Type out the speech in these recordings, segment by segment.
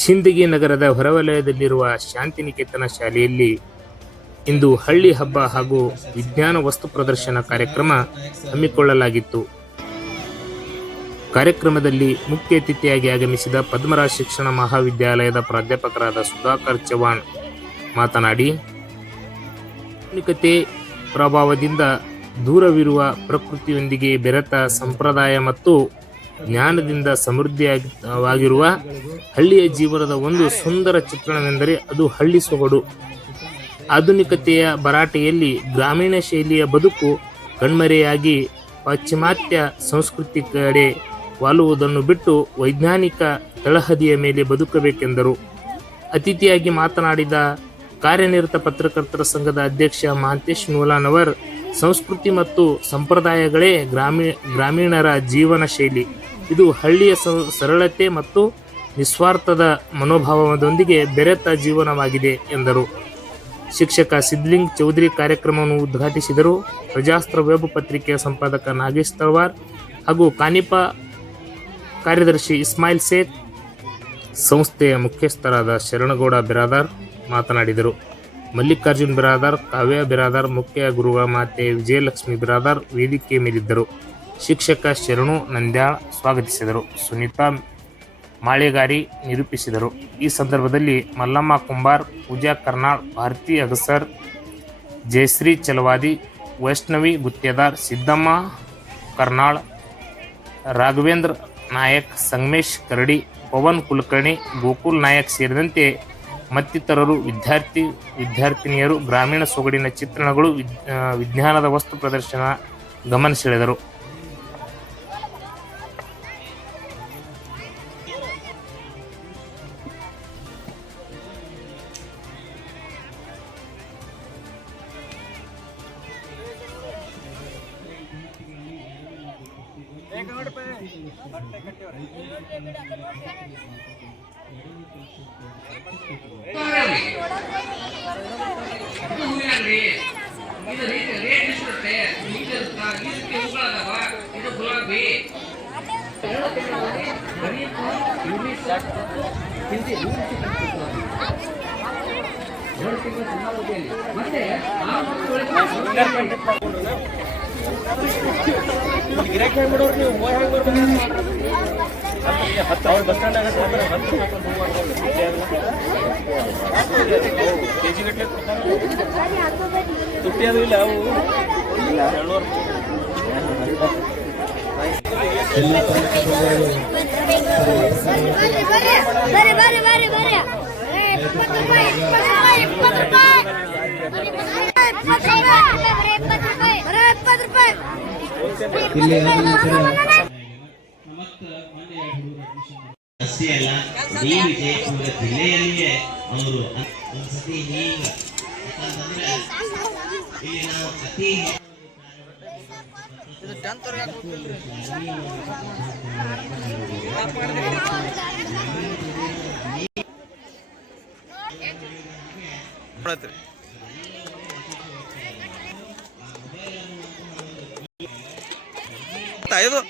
ಸಿಂದಗಿ ನಗರದ ಹೊರವಲಯದಲ್ಲಿರುವ ಶಾಂತಿನಿಕೇತನ ಶಾಲೆಯಲ್ಲಿ ಇಂದು ಹಳ್ಳಿ ಹಬ್ಬ ಹಾಗೂ ವಿಜ್ಞಾನ ವಸ್ತು ಪ್ರದರ್ಶನ ಕಾರ್ಯಕ್ರಮ ಹಮ್ಮಿಕೊಳ್ಳಲಾಗಿತ್ತು. ಕಾರ್ಯಕ್ರಮದಲ್ಲಿ ಮುಖ್ಯ ಅತಿಥಿಯಾಗಿ ಆಗಮಿಸಿದ ಪದ್ಮರಾಜ್ ಶಿಕ್ಷಣ ಮಹಾವಿದ್ಯಾಲಯದ ಪ್ರಾಧ್ಯಾಪಕರಾದ ಸುಧಾಕರ್ ಚವ್ಹಾಣ್ ಮಾತನಾಡಿ, ಆಧುನಿಕತೆ ಪ್ರಭಾವದಿಂದ ದೂರವಿರುವ ಪ್ರಕೃತಿಯೊಂದಿಗೆ ಬೆರೆತ ಸಂಪ್ರದಾಯ ಮತ್ತು ಜ್ಞಾನದಿಂದ ಸಮೃದ್ಧವಾಗಿರುವ ಹಳ್ಳಿಯ ಜೀವನದ ಒಂದು ಸುಂದರ ಚಿತ್ರಣವೆಂದರೆ ಅದು ಹಳ್ಳಿ ಸೊಗಡು. ಆಧುನಿಕತೆಯ ಭರಾಟೆಯಲ್ಲಿ ಗ್ರಾಮೀಣ ಶೈಲಿಯ ಬದುಕು ಕಣ್ಮರೆಯಾಗಿ ಪಾಶ್ಚಿಮಾತ್ಯ ಸಂಸ್ಕೃತಿ ಕಡೆ ವಾಲುವುದನ್ನು ಬಿಟ್ಟು ವೈಜ್ಞಾನಿಕ ತಳಹದಿಯ ಮೇಲೆ ಬದುಕಬೇಕೆಂದರು. ಅತಿಥಿಯಾಗಿ ಮಾತನಾಡಿದ ಕಾರ್ಯನಿರತ ಪತ್ರಕರ್ತರ ಸಂಘದ ಅಧ್ಯಕ್ಷ ಮಹಾಂತೇಶ್ ನೂಲಾನವರ್, ಸಂಸ್ಕೃತಿ ಮತ್ತು ಸಂಪ್ರದಾಯಗಳೇ ಗ್ರಾಮೀಣರ ಜೀವನ ಶೈಲಿ. ಇದು ಹಳ್ಳಿಯ ಸರಳತೆ ಮತ್ತು ನಿಸ್ವಾರ್ಥದ ಮನೋಭಾವದೊಂದಿಗೆ ಬೆರೆತ ಜೀವನವಾಗಿದೆ ಎಂದರು. ಶಿಕ್ಷಕ ಸಿದ್ಲಿಂಗ್ ಚೌಧರಿ ಕಾರ್ಯಕ್ರಮವನ್ನು ಉದ್ಘಾಟಿಸಿದರು. ಪ್ರಜಾಸ್ತ್ರ ವೆಬ್ ಪತ್ರಿಕೆಯ ಸಂಪಾದಕ ನಾಗೇಶ್ ತಳವಾರ್ ಹಾಗೂ ಕಾನಿಪ ಕಾರ್ಯದರ್ಶಿ ಇಸ್ಮಾಯಿಲ್ ಸೇಖ್, ಸಂಸ್ಥೆಯ ಮುಖ್ಯಸ್ಥರಾದ ಶರಣಗೌಡ ಬಿರಾದಾರ್ ಮಾತನಾಡಿದರು. ಮಲ್ಲಿಕಾರ್ಜುನ್ ಬಿರಾದಾರ್, ಕಾವ್ಯ ಬಿರಾದಾರ್, ಮುಖ್ಯ ಗುರುಗಳ ಮಾತೆ ವಿಜಯಲಕ್ಷ್ಮಿ ಬಿರಾದಾರ್ ವೇದಿಕೆ ಮೇಲಿದ್ದರು. ಶಿಕ್ಷಕ ಶರಣು ನಂದ್ಯಾಳ್ ಸ್ವಾಗತಿಸಿದರು. ಸುನೀತಾ ಮಾಳೆಗಾರಿ ನಿರೂಪಿಸಿದರು. ಈ ಸಂದರ್ಭದಲ್ಲಿ ಮಲ್ಲಮ್ಮ ಕುಂಬಾರ್, ಪೂಜಾ ಕರ್ನಾಳ್, ಭಾರತಿ ಅಗಸರ್, ಜಯಶ್ರೀ ಚಲವಾದಿ, ವೈಷ್ಣವಿ ಗುತ್ತೇದಾರ್, ಸಿದ್ದಮ್ಮ ಕರ್ನಾಳ್, ರಾಘವೇಂದ್ರ ನಾಯಕ್, ಸಂಗಮೇಶ್ ಕರಡಿ, ಪವನ್ ಕುಲಕರ್ಣಿ, ಗೋಕುಲ್ ನಾಯಕ್ ಸೇರಿದಂತೆ ಮತ್ತಿತರರು ವಿದ್ಯಾರ್ಥಿನಿಯರು ಗ್ರಾಮೀಣ ಸೊಗಡಿನ ಚಿತ್ರಣಗಳು, ವಿಜ್ಞಾನದ ವಸ್ತು ಪ್ರದರ್ಶನ ಗಮನ ಸೆಳೆದರು. ತುಟ್ಟಿ ಅದು ಇಲ್ಲ ಅವು ಅಷ್ಟೇ ಅಲ್ಲ, ಇಡೀ ವಿಜಯಪುರ ಜಿಲ್ಲೆಯಲ್ಲಿಯೇ ಅವರು ಒಂದ್ಸತಿ ಹೀಗೆ ಯಾಕಂತಂದ್ರೆ ಇಲ್ಲಿ ನಾವು ಅತಿ ಇದು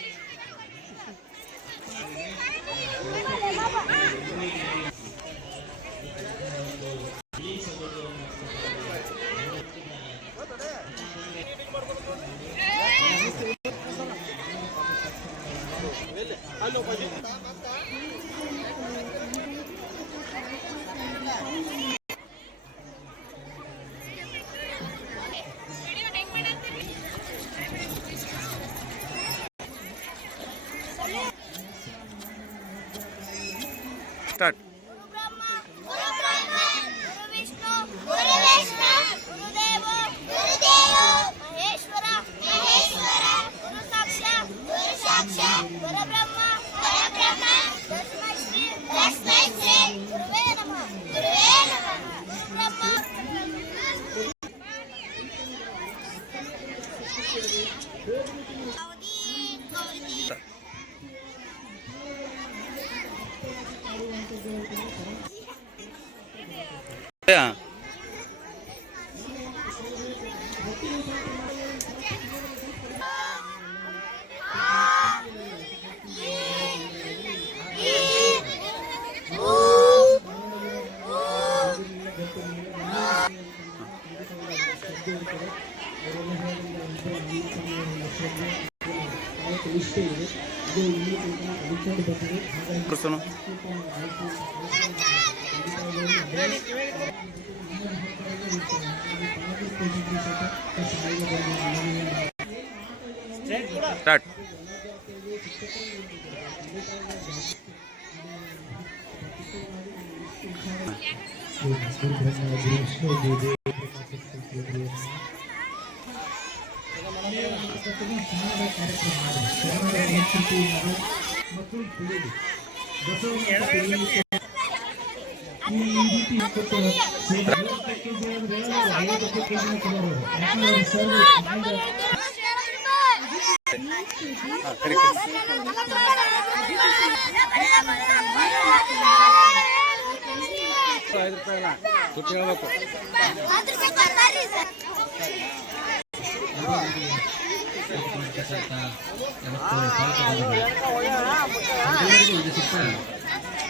ಸ್ಟಾರ್ಟ್. ನಿಷ್ಠೆ ಇದೆ. ಇದು ಇಲ್ಲಿ ತನಕ ನಡ್ಕೊಂಡು ಬಂದಿದೆ. ಹಾಗಾಗಿ ಸ್ಟಾರ್ಟ್.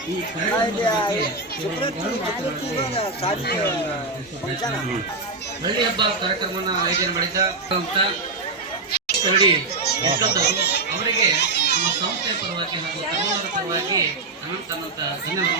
ಈ ಹಳ್ಳಿ ಹಬ್ಬ ಕಾರ್ಯಕ್ರಮನ ಆಯೋಜನೆ ಮಾಡಿದ್ದ ಅವರಿಗೆ ನಮ್ಮ ಸಂಸ್ಥೆಯ ಪರವಾಗಿ ಹಾಗೂ ತಮಿಳುನಾಡು ಪರವಾಗಿ ಅನಂತ ಧನ್ಯವಾದ.